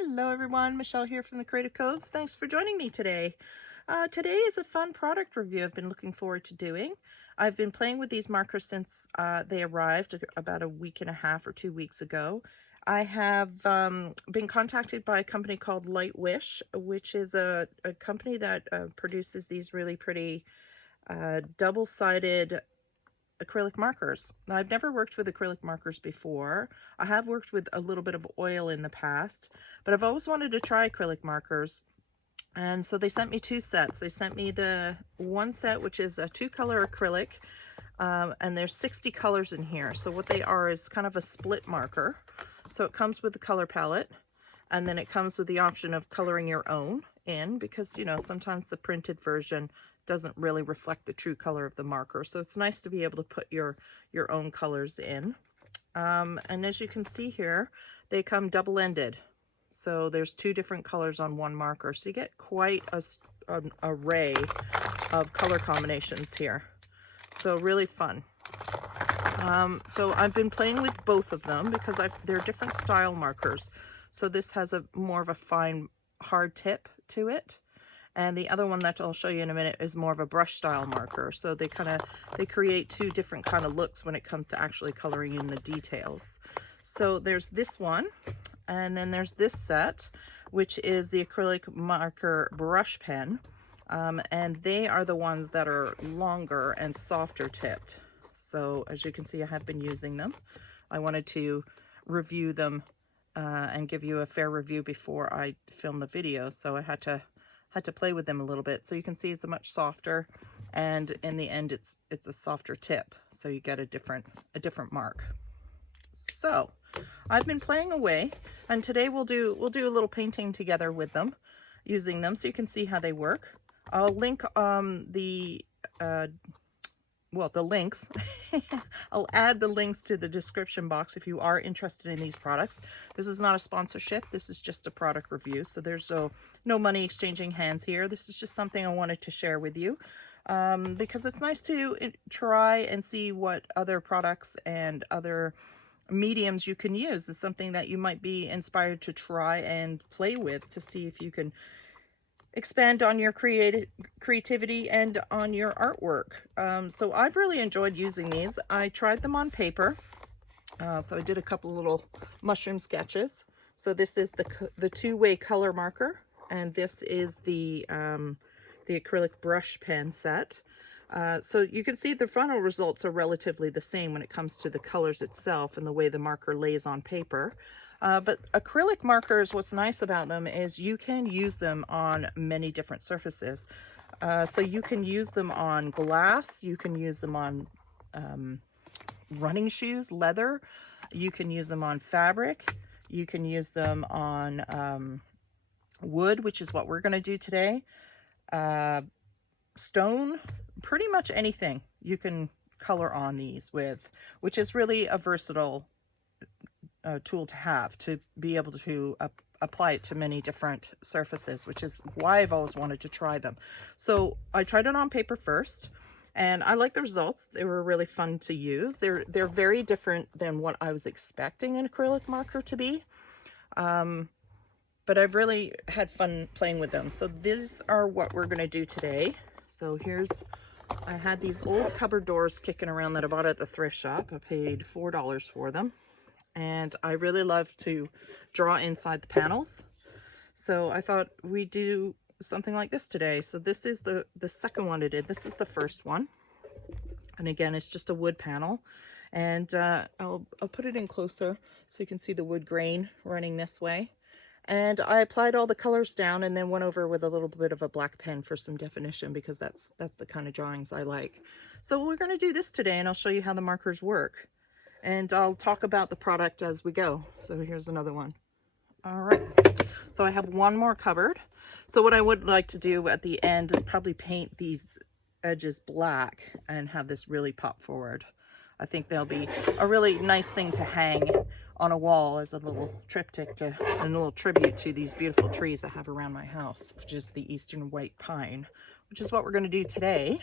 Hello everyone, Michelle here from the Creative Cove. Thanks for joining me today. Today is a fun product review I've been looking forward to doing. I've been playing with these markers since they arrived about a week and a half or 2 weeks ago. I have been contacted by a company called Lightwish, which is a company that produces these really pretty double-sided acrylic markers. Now, I've never worked with acrylic markers before. I have worked with a little bit of oil in the past, but I've always wanted to try acrylic markers. And so they sent me two sets. They sent me the one set, which is a 2-color acrylic, and there's 60 colors in here. So what they are is kind of a split marker. So it comes with the color palette, and then it comes with the option of coloring your own in, because, you know, sometimes the printed version doesn't really reflect the true color of the marker. So it's nice to be able to put your own colors in. And as you can see here, they come double-ended. So there's 2 different colors on one marker. So you get quite an array of color combinations here. So really fun. So I've been playing with both of them because they're different style markers. So this has a more of a fine, hard tip to it. And the other one that I'll show you in a minute is more of a brush style marker. So they create 2 different kind of looks when it comes to actually coloring in the details. So there's this one, and then there's this set, which is the acrylic marker brush pen. And they are the ones that are longer and softer tipped. So as you can see, I have been using them. I wanted to review them and give you a fair review before I film the video. So I had to play with them a little bit. So you can see it's a much softer, and in the end it's a softer tip, so you get a different mark. So I've been playing away, and today we'll do a little painting together with them, using them, so you can see how they work. I'll link the links. I'll add the links to the description box if you are interested in these products. This is not a sponsorship. This is just a product review. So there's no money exchanging hands here. This is just something I wanted to share with you because it's nice to try and see what other products and other mediums you can use. It's something that you might be inspired to try and play with to see if you can expand on your creativity and on your artwork. So I've really enjoyed using these. I tried them on paper. So I did a couple little mushroom sketches. So this is the 2-way color marker, and this is the acrylic brush pen set. So you can see the final results are relatively the same when it comes to the colors itself and the way the marker lays on paper. But acrylic markers, what's nice about them is you can use them on many different surfaces. So you can use them on glass, you can use them on running shoes, leather, you can use them on fabric, you can use them on wood, which is what we're going to do today, stone, pretty much anything you can color on these with, which is really a versatile tool to have, to be able to apply it to many different surfaces, which is why I've always wanted to try them. So I tried it on paper first, and I like the results. They were really fun to use. They're very different than what I was expecting an acrylic marker to be, but I've really had fun playing with them. So these are what we're going to do today. So I had these old cupboard doors kicking around that I bought at the thrift shop. I paid $4 for them. And I really love to draw inside the panels. So I thought we'd do something like this today. So this is the second one I did. This is the first one. And again, it's just a wood panel. And I'll put it in closer so you can see the wood grain running this way. And I applied all the colors down and then went over with a little bit of a black pen for some definition, because that's the kind of drawings I like. So we're going to do this today, and I'll show you how the markers work. And I'll talk about the product as we go. So here's another one. All right. So I have one more cupboard. So what I would like to do at the end is probably paint these edges black and have this really pop forward. I think they'll be a really nice thing to hang on a wall as a little triptych and a little tribute to these beautiful trees I have around my house, which is the Eastern White Pine, which is what we're going to do today.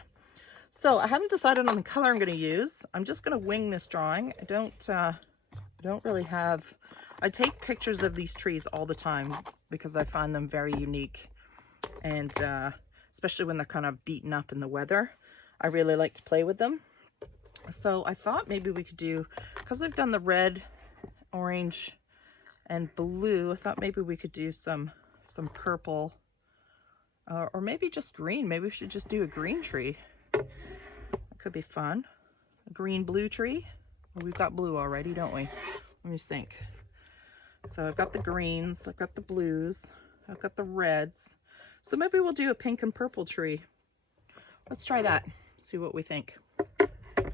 So I haven't decided on the color I'm going to use. I'm just going to wing this drawing. I don't really have I take pictures of these trees all the time because I find them very unique, and especially when they're kind of beaten up in the weather. I really like to play with them. So I thought maybe we could do, because I've done the red, orange, and blue, I thought maybe we could do some purple, or maybe just green. Maybe we should just do a green tree. It could be fun. A green blue tree. Well, we've got blue already, don't we? Let me think. So I've got the greens, I've got the blues, I've got the reds. So maybe we'll do a pink and purple tree. Let's try that, see what we think.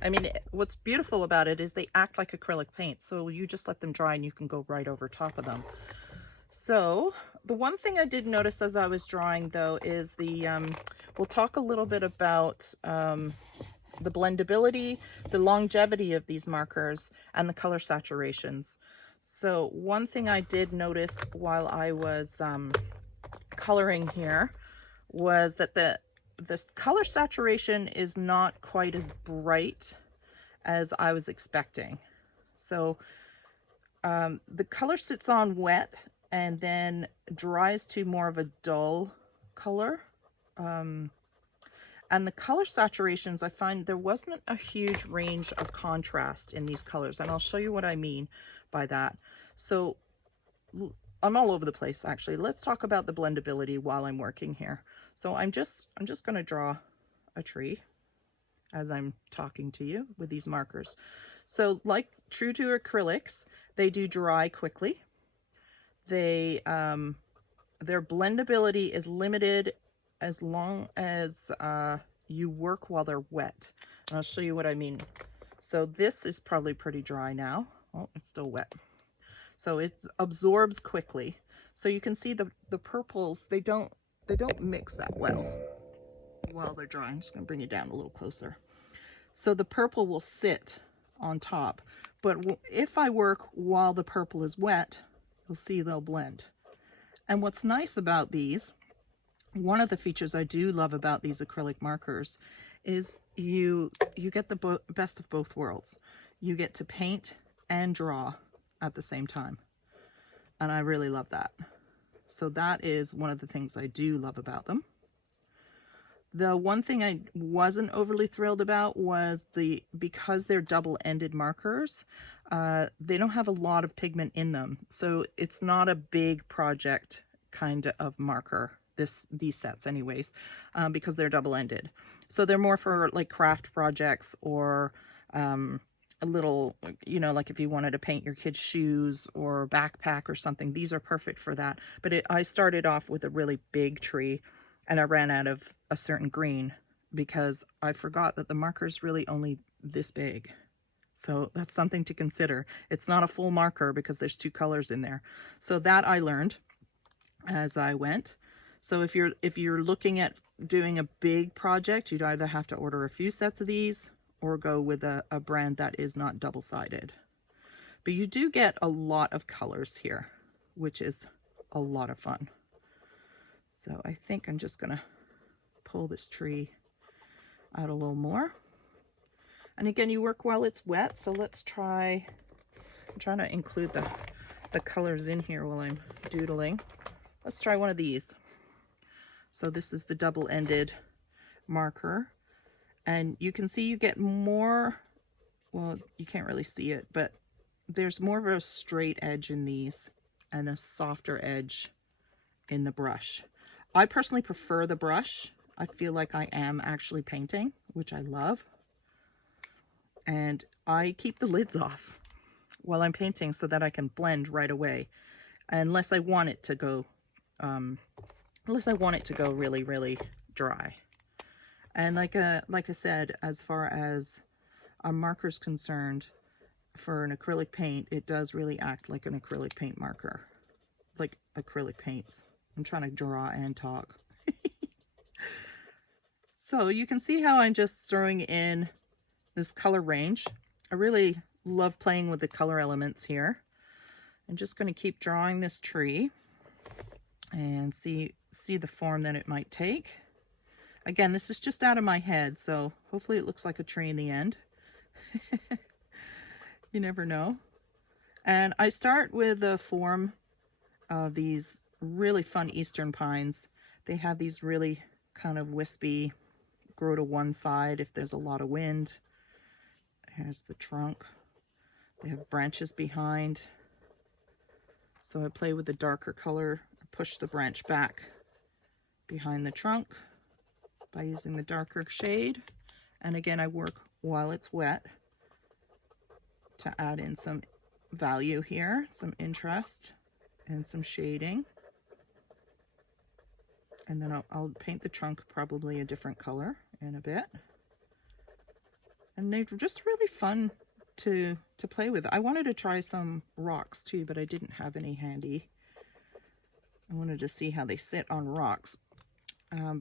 I mean, what's beautiful about it is they act like acrylic paint, so you just let them dry and you can go right over top of them. So the one thing I did notice as I was drawing, though, is we'll talk a little bit about the blendability, the longevity of these markers, and the color saturations. So one thing I did notice while I was coloring here was that the color saturation is not quite as bright as I was expecting. So the color sits on wet and then dries to more of a dull color. And the color saturations, I find there wasn't a huge range of contrast in these colors, and I'll show you what I mean by that. So I'm all over the place, actually. Let's talk about the blendability while I'm working here. So I'm just going to draw a tree as I'm talking to you with these markers. So like true to acrylics, they do dry quickly. They their blendability is limited as long as you work while they're wet. And I'll show you what I mean. So this is probably pretty dry now. Oh, it's still wet. So it absorbs quickly. So you can see the purples, they don't mix that well while they're dry. I'm just gonna bring it down a little closer. So the purple will sit on top, but if I work while the purple is wet, you'll see they'll blend. And what's nice about these, one of the features I do love about these acrylic markers is you get the best of both worlds. You get to paint and draw at the same time. And I really love that. So that is one of the things I do love about them. The one thing I wasn't overly thrilled about was because they're double-ended markers, they don't have a lot of pigment in them. So it's not a big project kind of marker, these sets anyways, because they're double-ended. So they're more for like craft projects or a little, you know, like if you wanted to paint your kid's shoes or backpack or something, these are perfect for that. But I started off with a really big tree and I ran out of a certain green because I forgot that the marker is really only this big. So that's something to consider. It's not a full marker because there's two colors in there. So that I learned as I went. So if you're looking at doing a big project, you'd either have to order a few sets of these or go with a brand that is not double-sided. But you do get a lot of colors here, which is a lot of fun. So I think I'm just gonna pull this tree out a little more. And again, you work while it's wet, so let's try, I'm trying to include the colors in here while I'm doodling. Let's try one of these. So this is the double-ended marker. And you can see you get more, well, you can't really see it, but there's more of a straight edge in these and a softer edge in the brush. I personally prefer the brush. I feel like I am actually painting, which I love. And I keep the lids off while I'm painting so that I can blend right away, unless I want it to go, really, really dry. And like I said, as far as a marker's concerned, for an acrylic paint, it does really act like an acrylic paint marker, like acrylic paints. I'm trying to draw and talk. So you can see how I'm just throwing in this color range. I really love playing with the color elements here. I'm just going to keep drawing this tree and see the form that it might take. Again, this is just out of my head, so hopefully it looks like a tree in the end. You never know. And I start with the form of these really fun Eastern pines. They have these really kind of wispy, grow to one side if there's a lot of wind. Here's the trunk. They have branches behind. So I play with the darker color, push the branch back behind the trunk by using the darker shade. And again, I work while it's wet to add in some value here, some interest and some shading. And then I'll paint the trunk probably a different color in a bit. And they're just really fun to play with. I wanted to try some rocks too, but I didn't have any handy. I wanted to see how they sit on rocks.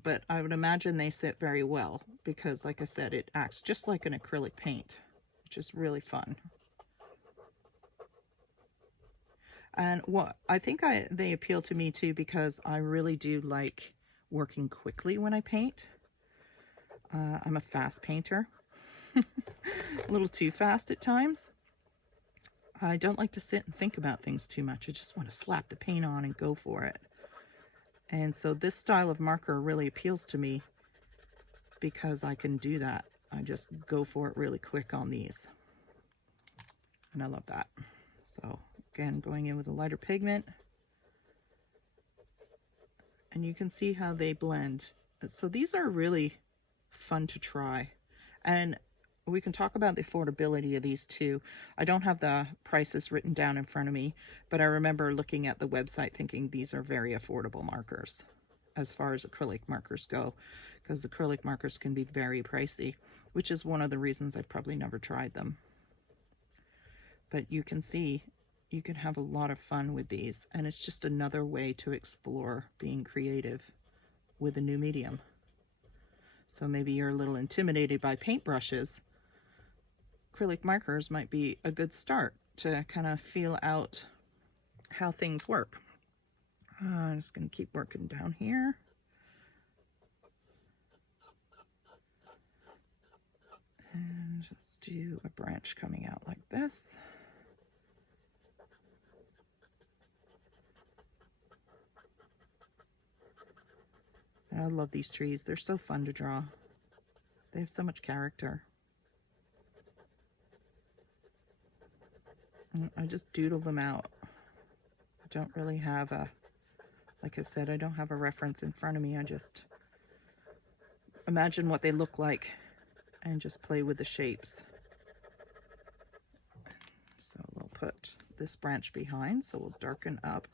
But I would imagine they sit very well because, like I said, it acts just like an acrylic paint, which is really fun. And what I think they appeal to me too because I really do like working quickly when I paint. I'm a fast painter, a little too fast at times. I don't like to sit and think about things too much. I just want to slap the paint on and go for it. And so this style of marker really appeals to me because I can do that. I just go for it really quick on these. And I love that. So again, going in with a lighter pigment. And you can see how they blend. So these are really fun to try. And we can talk about the affordability of these too. I don't have the prices written down in front of me, but I remember looking at the website thinking these are very affordable markers as far as acrylic markers go, because acrylic markers can be very pricey, which is one of the reasons I've probably never tried them. But you can see you can have a lot of fun with these, and it's just another way to explore being creative with a new medium. So maybe you're a little intimidated by paintbrushes. Acrylic markers might be a good start to kind of feel out how things work. I'm just going to keep working down here. And just do a branch coming out like this. And I love these trees. They're so fun to draw. They have so much character. And I just doodle them out. I don't really have a, like I said, I don't have a reference in front of me. I just imagine what they look like and just play with the shapes. So we'll put this branch behind, so we'll darken up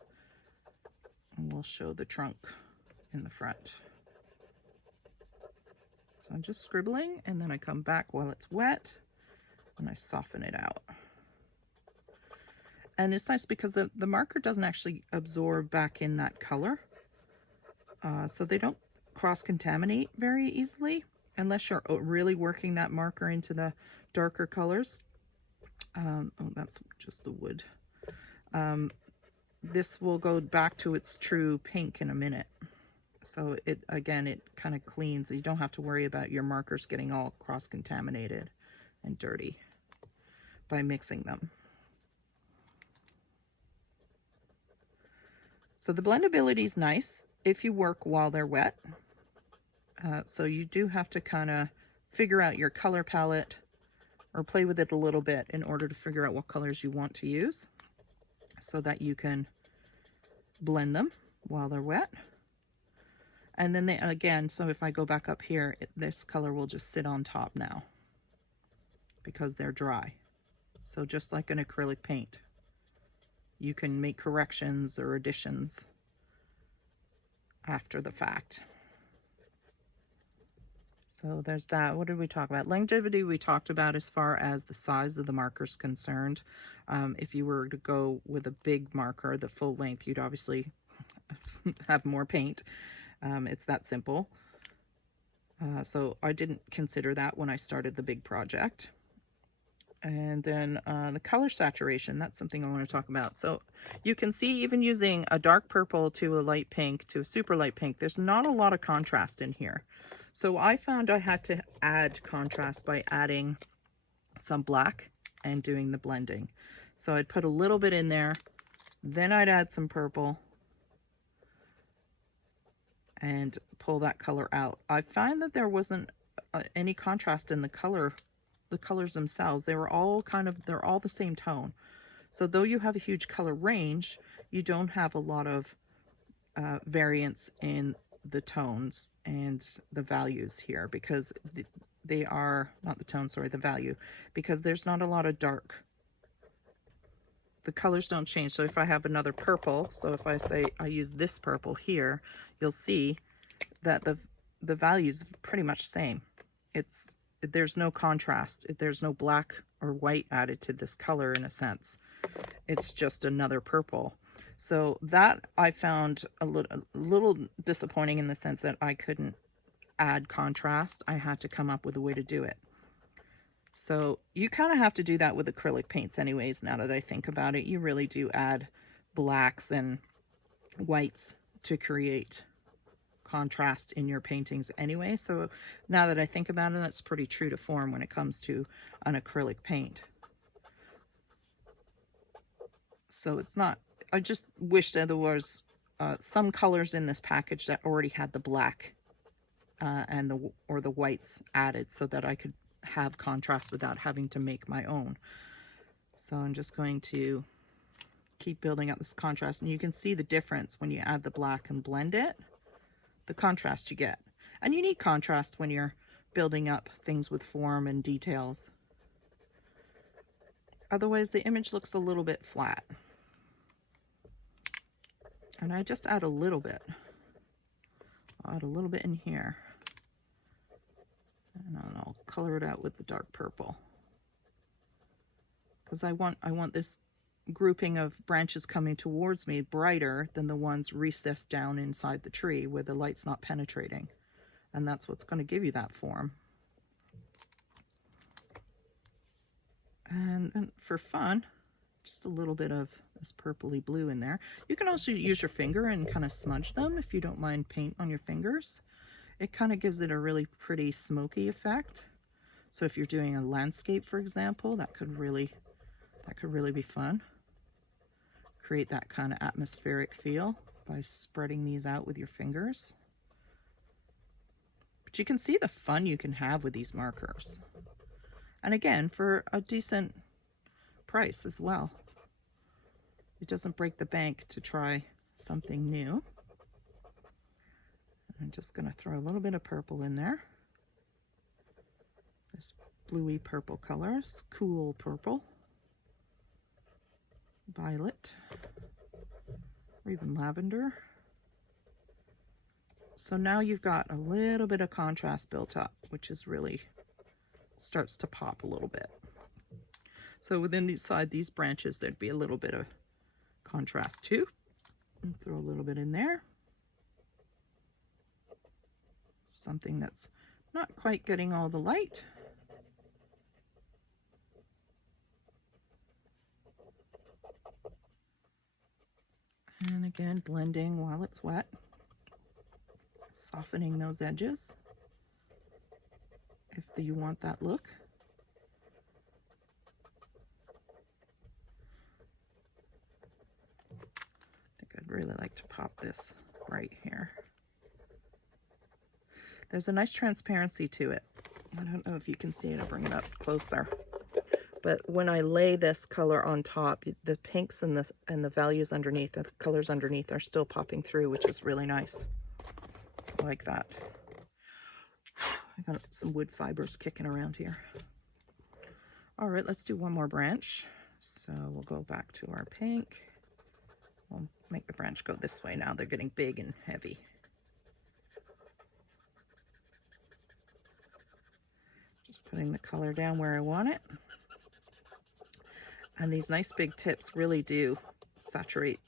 and we'll show the trunk in the front. So I'm just scribbling and then I come back while it's wet and I soften it out. And it's nice because the marker doesn't actually absorb back in that color. So they don't cross-contaminate very easily unless you're really working that marker into the darker colors. Oh, that's just the wood. This will go back to its true pink in a minute. So it kind of cleans. You don't have to worry about your markers getting all cross-contaminated and dirty by mixing them. So the blendability is nice if you work while they're wet. So you do have to kind of figure out your color palette or play with it a little bit in order to figure out what colors you want to use so that you can blend them while they're wet. And then again, so if I go back up here, this color will just sit on top now because they're dry. So just like an acrylic paint, you can make corrections or additions after the fact. So there's that. What did we talk about? Longevity we talked about as far as the size of the marker is concerned. If you were to go with a big marker, the full length, you'd obviously have more paint. It's that simple. So I didn't consider that when I started the big project. And then the color saturation, that's something I want to talk about. So you can see even using a dark purple to a light pink to a super light pink, there's not a lot of contrast in here. So I found I had to add contrast by adding some black and doing the blending. So I'd put a little bit in there, then I'd add some purple and pull that color out. I find that there wasn't any contrast in the colors themselves. They were all they're all the same tone. So though you have a huge color range, you don't have a lot of variance in the tones and the values here, because they are not the tone, sorry, the value, because there's not a lot of dark. The colors don't change. So if I have another purple, so if I say I use this purple here, you'll see that the value's pretty much same. There's no contrast. There's no black or white added to this color in a sense. It's just another purple. So that I found a little disappointing in the sense that I couldn't add contrast. I had to come up with a way to do it. So you kind of have to do that with acrylic paints anyways. Now that I think about it, you really do add blacks and whites to create contrast in your paintings anyway. So now that I think about it, that's pretty true to form when it comes to an acrylic paint. So it's not, I just wish that there was some colors in this package that already had the black and the whites added, so that I could have contrast without having to make my own. So I'm just going to keep building up this contrast, and you can see the difference when you add the black and blend it, the contrast you get. And you need contrast when you're building up things with form and details. Otherwise the image looks a little bit flat. And I just add a little bit. I'll add a little bit in here. And I'll color it out with the dark purple. Because I want this grouping of branches coming towards me brighter than the ones recessed down inside the tree where the light's not penetrating. And that's what's going to give you that form. And then for fun, just a little bit of this purpley blue in there. You can also use your finger and kind of smudge them if you don't mind paint on your fingers. It kind of gives it a really pretty smoky effect. So if you're doing a landscape, for example, that could really be fun. Create that kind of atmospheric feel by spreading these out with your fingers. But you can see the fun you can have with these markers. And again, for a decent price as well. It doesn't break the bank to try something new. I'm just going to throw a little bit of purple in there. This bluey purple color, it's cool purple, violet, or even lavender. So now you've got a little bit of contrast built up, which is really starts to pop a little bit. So within these branches, there'd be a little bit of contrast too. And throw a little bit in there. Something that's not quite getting all the light. And again, blending while it's wet, softening those edges if you want that look. I think I'd really like to pop this right here. There's a nice transparency to it. I don't know if you can see it. I'll bring it up closer. But when I lay this color on top, the pinks and the values underneath, the colors underneath are still popping through, which is really nice. I like that. I got some wood fibers kicking around here. All right, let's do one more branch. So we'll go back to our pink. We'll make the branch go this way now. They're getting big and heavy. Just putting the color down where I want it. And these nice big tips really do saturate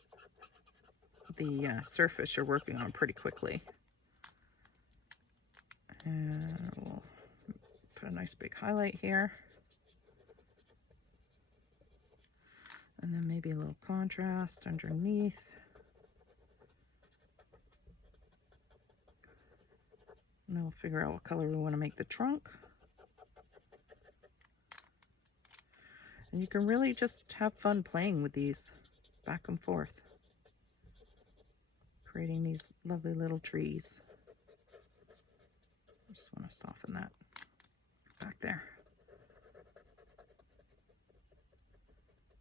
the surface you're working on pretty quickly. And we'll put a nice big highlight here. And then maybe a little contrast underneath. And then we'll figure out what color we want to make the trunk. And you can really just have fun playing with these back and forth, creating these lovely little trees. I just want to soften that back there.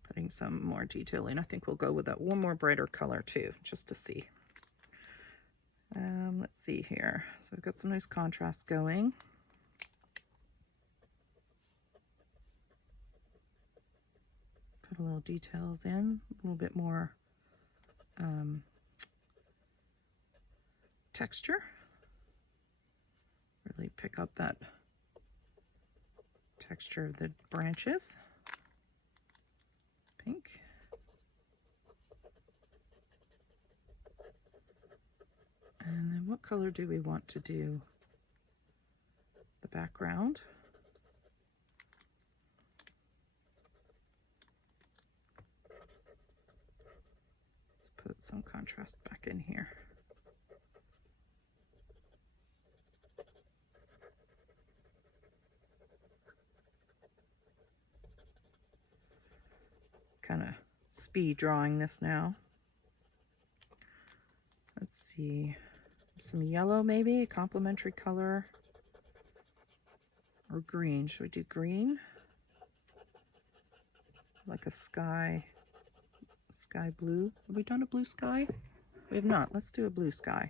Putting some more detail in. I think we'll go with that one more brighter color too, just to see. Let's see here. So I've got some nice contrast going. Put a little details in, a little bit more texture. Really pick up that texture of the branches. Pink. And then what color do we want to do the background? Let's put some contrast back in here. Kind of speed drawing this now. Let's see, some yellow maybe, a complementary color, or green. Should we do green? Like a sky blue. Have we done a blue sky? We have not. Let's do a blue sky.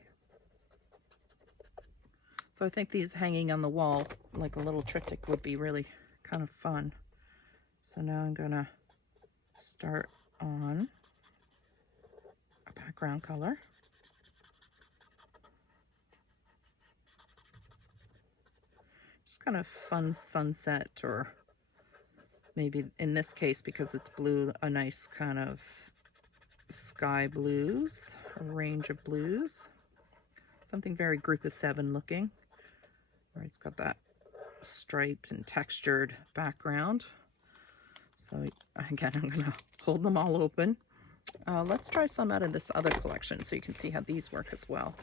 So I think these hanging on the wall like a little triptych would be really kind of fun. So now I'm gonna start on a background color. Just kind of fun sunset, or maybe in this case, because it's blue, a nice kind of sky blues, a range of blues. Something very group of 7 looking. Where it's got that striped and textured background. So again, I'm gonna hold them all open. Let's try some out of this other collection so you can see how these work as well.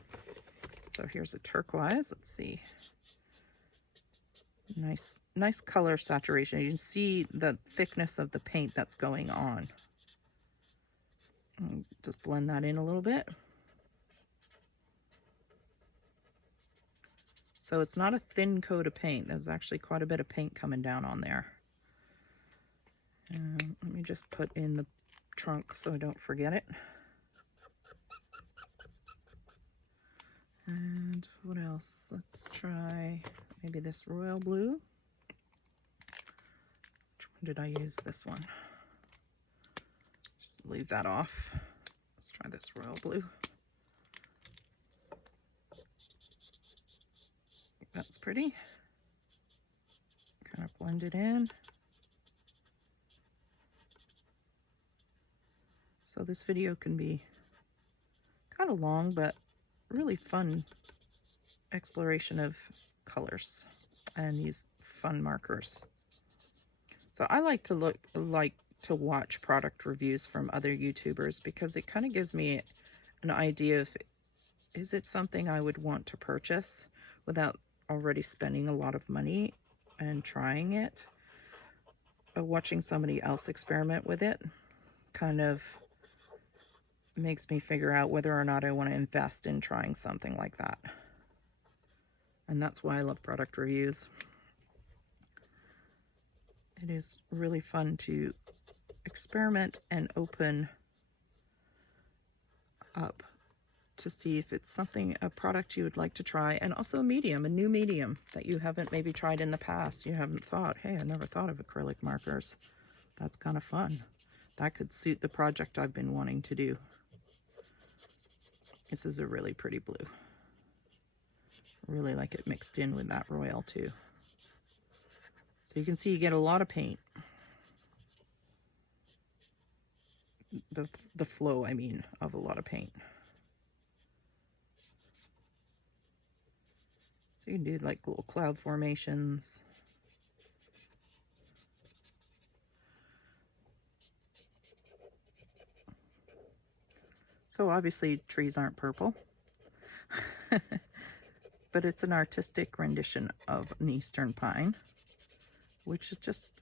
So here's a turquoise. Let's see. Nice color saturation. You can see the thickness of the paint that's going on. Just blend that in a little bit. So it's not a thin coat of paint. There's actually quite a bit of paint coming down on there. Let me just put in the trunk so I don't forget it. And what else? Let's try maybe this royal blue. Which one did I use? This one. Just leave that off. Let's try this royal blue. That's pretty. Kind of blend it in. So this video can be kind of long, but really fun exploration of colors and these fun markers. So I like to watch product reviews from other YouTubers because it kind of gives me an idea of, is it something I would want to purchase without already spending a lot of money and trying it. Watching somebody else experiment with it kind of makes me figure out whether or not I want to invest in trying something like that. And that's why I love product reviews. It is really fun to experiment and open up to see if it's something, a product you would like to try, and also a medium, a new medium that you haven't maybe tried in the past. You haven't thought, hey, I never thought of acrylic markers. That's kind of fun. That could suit the project I've been wanting to do. This is a really pretty blue. Really like it mixed in with that royal too. So you can see you get a lot of paint. The flow, I mean, of a lot of paint. So you can do like little cloud formations. So obviously trees aren't purple, but it's an artistic rendition of an eastern pine, which is just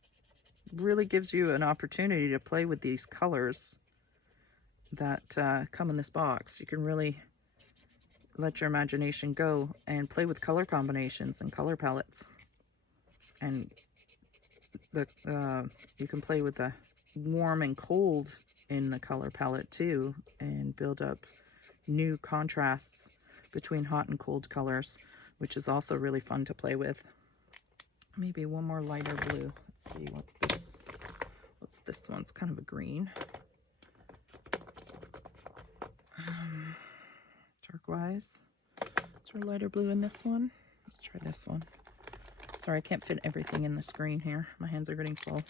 really gives you an opportunity to play with these colors that come in this box. You can really let your imagination go and play with color combinations and color palettes. And the you can play with the warm and cold in the color palette too, and build up new contrasts between hot and cold colors, which is also really fun to play with. Maybe one more lighter blue. Let's see, what's this? What's this one? It's kind of a green. Turquoise. Is there lighter blue in this one? Let's try this one. Sorry, I can't fit everything in the screen here. My hands are getting full.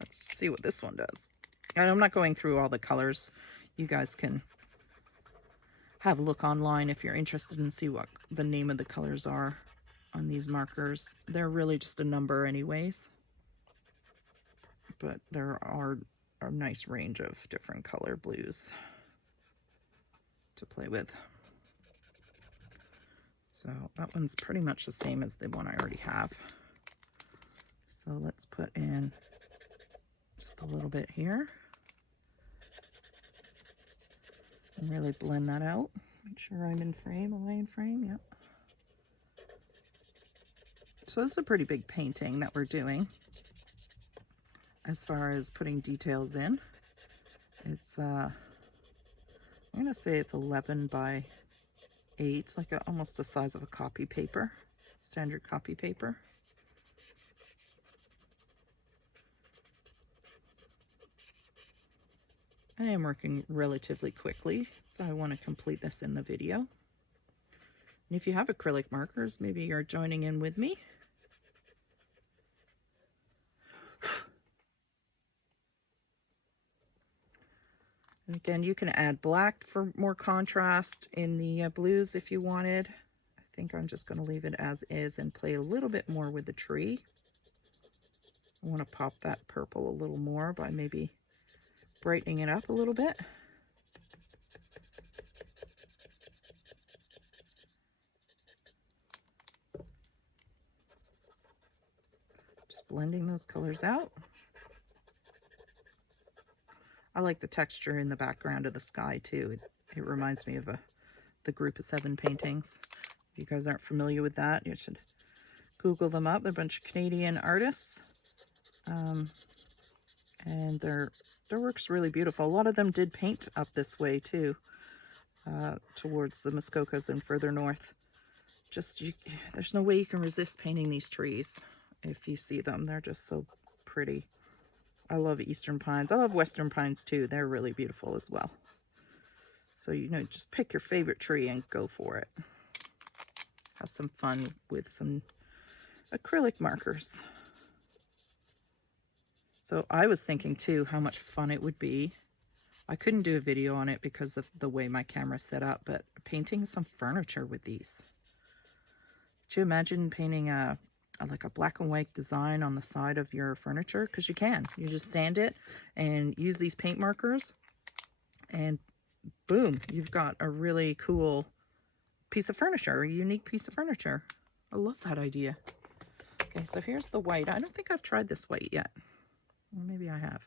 Let's see what this one does. And I'm not going through all the colors. You guys can have a look online if you're interested and see what the name of the colors are on these markers. They're really just a number anyways. But there are a nice range of different color blues to play with. So that one's pretty much the same as the one I already have. So let's put in just a little bit here and really blend that out. Make sure I'm in frame. Am I in frame? Yep. So this is a pretty big painting that we're doing as far as putting details in. It's I'm gonna say it's 11 by 8. It's like almost the size of a copy paper, standard copy paper. I am working relatively quickly, so I want to complete this in the video. And if you have acrylic markers, maybe you're joining in with me. And again, you can add black for more contrast in the blues if you wanted. I think I'm just going to leave it as is and play a little bit more with the tree. I want to pop that purple a little more by maybe brightening it up a little bit. Just blending those colors out. I like the texture in the background of the sky too. It reminds me of the Group of 7 paintings. If you guys aren't familiar with that, you should Google them up. They're a bunch of Canadian artists. And their work's really beautiful. A lot of them did paint up this way too, towards the Muskokas and further north. There's no way you can resist painting these trees if you see them. They're just so pretty. I love eastern pines. I love western pines too. They're really beautiful as well. So, you know, just pick your favorite tree and go for it. Have some fun with some acrylic markers. So I was thinking too how much fun it would be. I couldn't do a video on it because of the way my camera's set up, but painting some furniture with these. Could you imagine painting like a black and white design on the side of your furniture? Because you can. You just sand it and use these paint markers and boom, you've got a really cool piece of furniture, a unique piece of furniture. I love that idea. Okay, so here's the white. I don't think I've tried this white yet. Or maybe I have.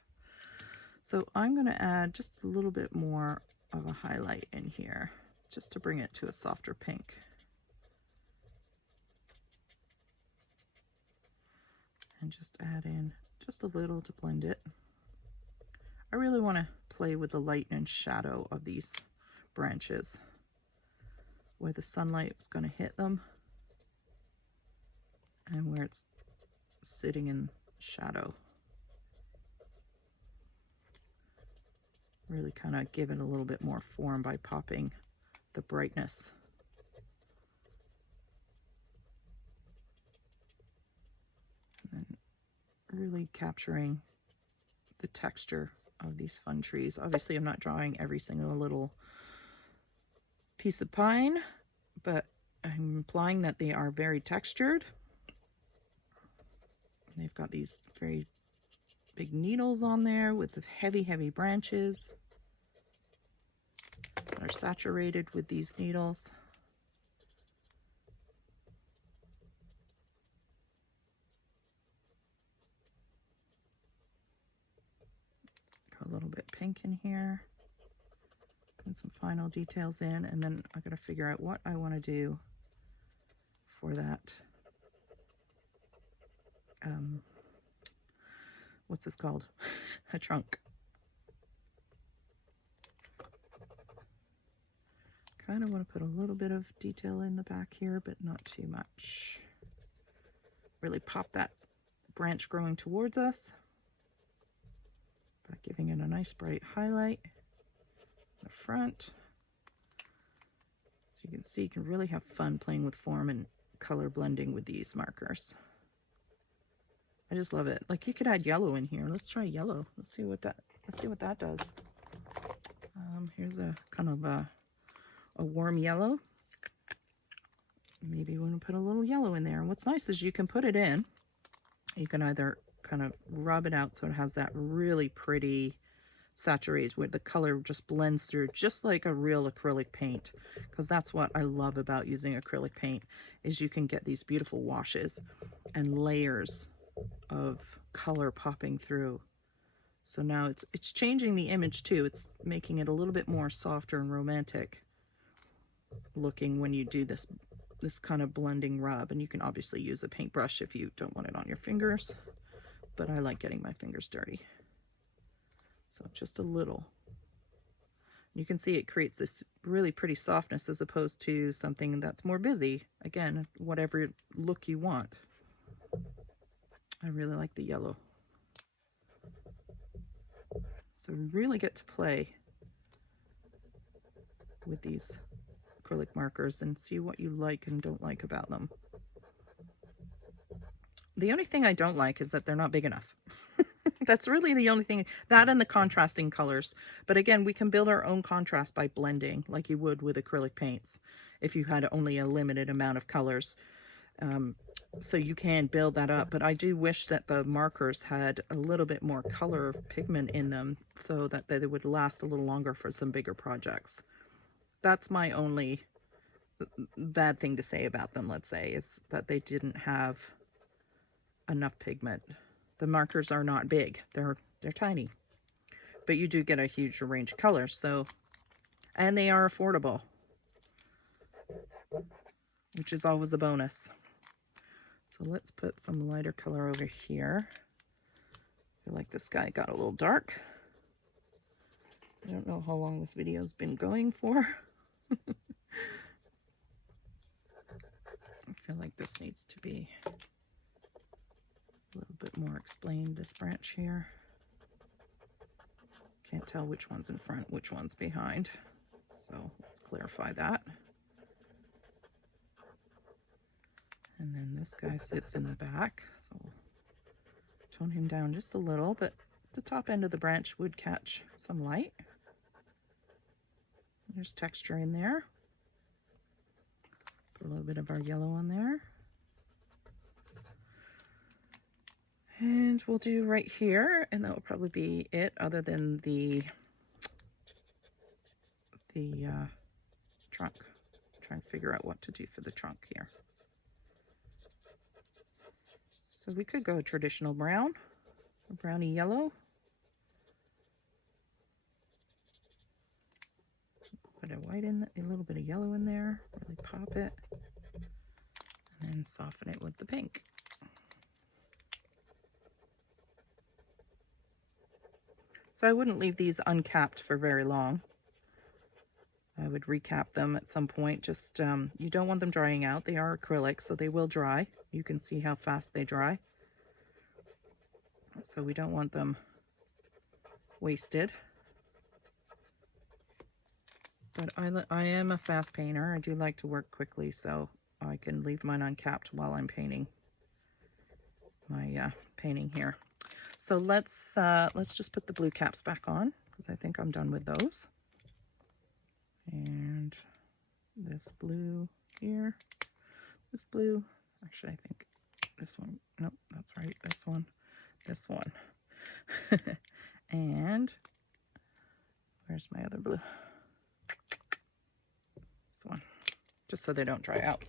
So I'm going to add just a little bit more of a highlight in here, just to bring it to a softer pink. And just add in just a little to blend it. I really want to play with the light and shadow of these branches, where the sunlight is going to hit them and where it's sitting in shadow. Really kind of give it a little bit more form by popping the brightness. And then really capturing the texture of these fun trees. Obviously, I'm not drawing every single little piece of pine, but I'm implying that they are very textured. They've got these very big needles on there with the heavy, heavy branches that are saturated with these needles. in here. And some final details in, and then I gotta figure out what I want to do for that. What's this called? A trunk. Kind of want to put a little bit of detail in the back here, but not too much. Really pop that branch growing towards us by giving it a nice bright highlight in the front. So you can see you can really have fun playing with form and color blending with these markers. I just love it. Like, you could add yellow in here. Let's try yellow. Let's see what that does. Here's a kind of a warm yellow. Maybe we're gonna put a little yellow in there. And what's nice is you can put it in. You can either kind of rub it out so it has that really pretty saturated where the color just blends through, just like a real acrylic paint. Because that's what I love about using acrylic paint, is you can get these beautiful washes and layers of color popping through. So now it's changing the image too. It's making it a little bit more softer and romantic looking when you do this kind of blending rub. And you can obviously use a paintbrush if you don't want it on your fingers, but I like getting my fingers dirty. So just a little. You can see it creates this really pretty softness as opposed to something that's more busy. Again, whatever look you want. I really like the yellow. So really get to play with these acrylic markers and see what you like and don't like about them. The only thing I don't like is that they're not big enough. That's really the only thing, that and the contrasting colors. But again, we can build our own contrast by blending like you would with acrylic paints if you had only a limited amount of colors. So you can build that up, but I do wish that the markers had a little bit more color pigment in them so that they would last a little longer for some bigger projects. That's my only bad thing to say about them, let's say, is that they didn't have enough pigment. The markers are not big, they're tiny, but you do get a huge range of colors. So, and they are affordable, which is always a bonus. So let's put some lighter color over here. I feel like this guy got a little dark. I don't know how long this video's been going for. I feel like this needs to be a little bit more explained, this branch here. Can't tell which one's in front, which one's behind. So let's clarify that. And then this guy sits in the back, so we'll tone him down just a little, but the top end of the branch would catch some light. There's texture in there. Put a little bit of our yellow on there. And we'll do right here, and that will probably be it, other than the trunk. Trying to figure out what to do for the trunk here. So we could go traditional brown, or browny yellow. Put a white in, a little bit of yellow in there, really pop it, and then soften it with the pink. So I wouldn't leave these uncapped for very long. I would recap them at some point. Just, you don't want them drying out. They are acrylic, so they will dry. You can see how fast they dry. So we don't want them wasted. But I am a fast painter. I do like to work quickly, so I can leave mine uncapped while I'm painting my painting here. So let's just put the blue caps back on, because I think I'm done with those. And this blue here, this blue, actually I think this one, nope, that's right, this one, and where's my other blue? This one, just so they don't dry out.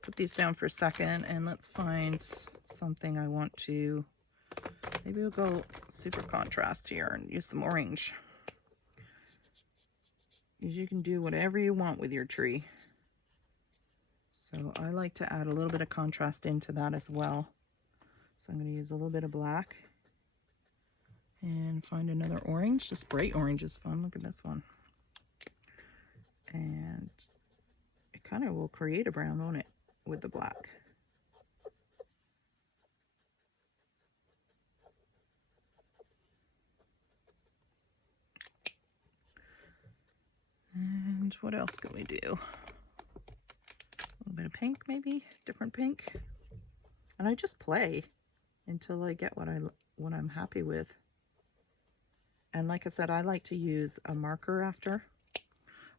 Put these down for a second, and let's find something I want to, maybe we'll go super contrast here and use some orange. is you can do whatever you want with your tree. So I like to add a little bit of contrast into that as well. So I'm going to use a little bit of black and find another orange. This bright orange is fun. Look at this one. And it kind of will create a brown, won't it, with the black. And what else can we do? A little bit of pink, maybe, different pink. And I just play until I get what I'm happy with. And like I said, I like to use a marker after,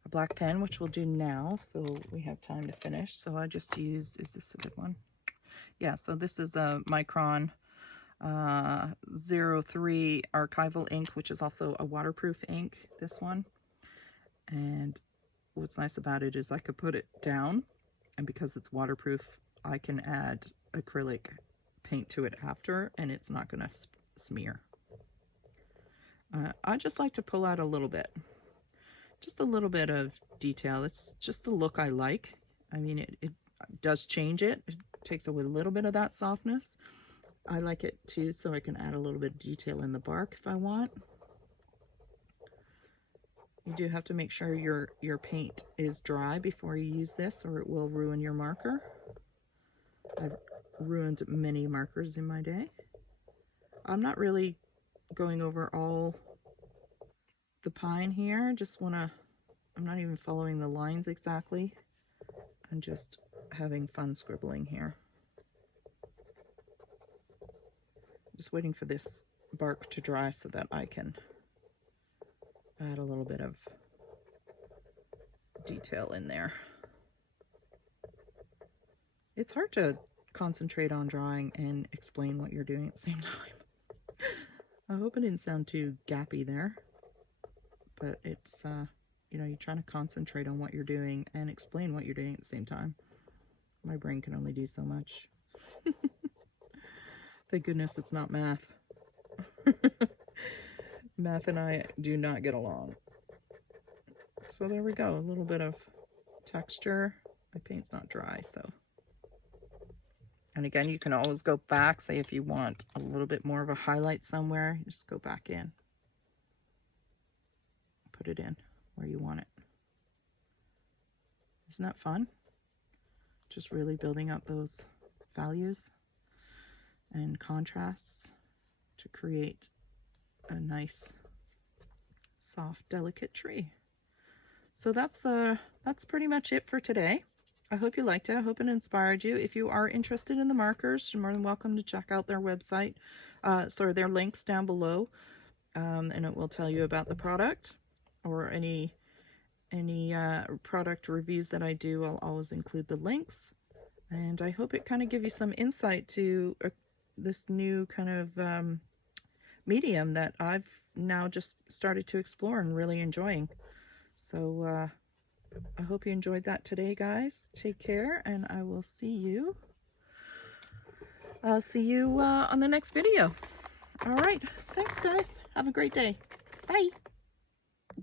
a black pen, which we'll do now, so we have time to finish. So I just use, is this a good one? Yeah, so this is a Micron 03 archival ink, which is also a waterproof ink, this one. And what's nice about it is I could put it down, and because it's waterproof, I can add acrylic paint to it after, and it's not going to smear. I just like to pull out a little bit, just a little bit of detail. It's just the look I like. I mean, it does change it. It takes away a little bit of that softness. I like it too, so I can add a little bit of detail in the bark if I want. You do have to make sure your paint is dry before you use this, or it will ruin your marker. I've ruined many markers in my day. I'm not really going over all the pine here. I'm not even following the lines exactly. I'm just having fun scribbling here. Just waiting for this bark to dry so that I can add a little bit of detail in there. It's hard to concentrate on drawing and explain what you're doing at the same time. I hope it didn't sound too gappy there, but it's, you know, you're trying to concentrate on what you're doing and explain what you're doing at the same time. My brain can only do so much. Thank goodness it's not math. Math and I do not get along. So there we go, a little bit of texture. My paint's not dry, so. And again, you can always go back, say if you want a little bit more of a highlight somewhere, you just go back in. Put it in where you want it. Isn't that fun? Just really building up those values and contrasts to create a nice, soft, delicate tree. So that's pretty much it for today. I hope you liked it. I hope it inspired you. If you are interested in the markers, you're more than welcome to check out their website. So their links down below, and it will tell you about the product, or any product reviews that I do. I'll always include the links, and I hope it kind of give you some insight to this new kind of medium that I've now just started to explore and really enjoying. So I hope you enjoyed that today, guys. Take care, and I will see you. I'll see you on the next video. All right. Thanks, guys. Have a great day. Bye.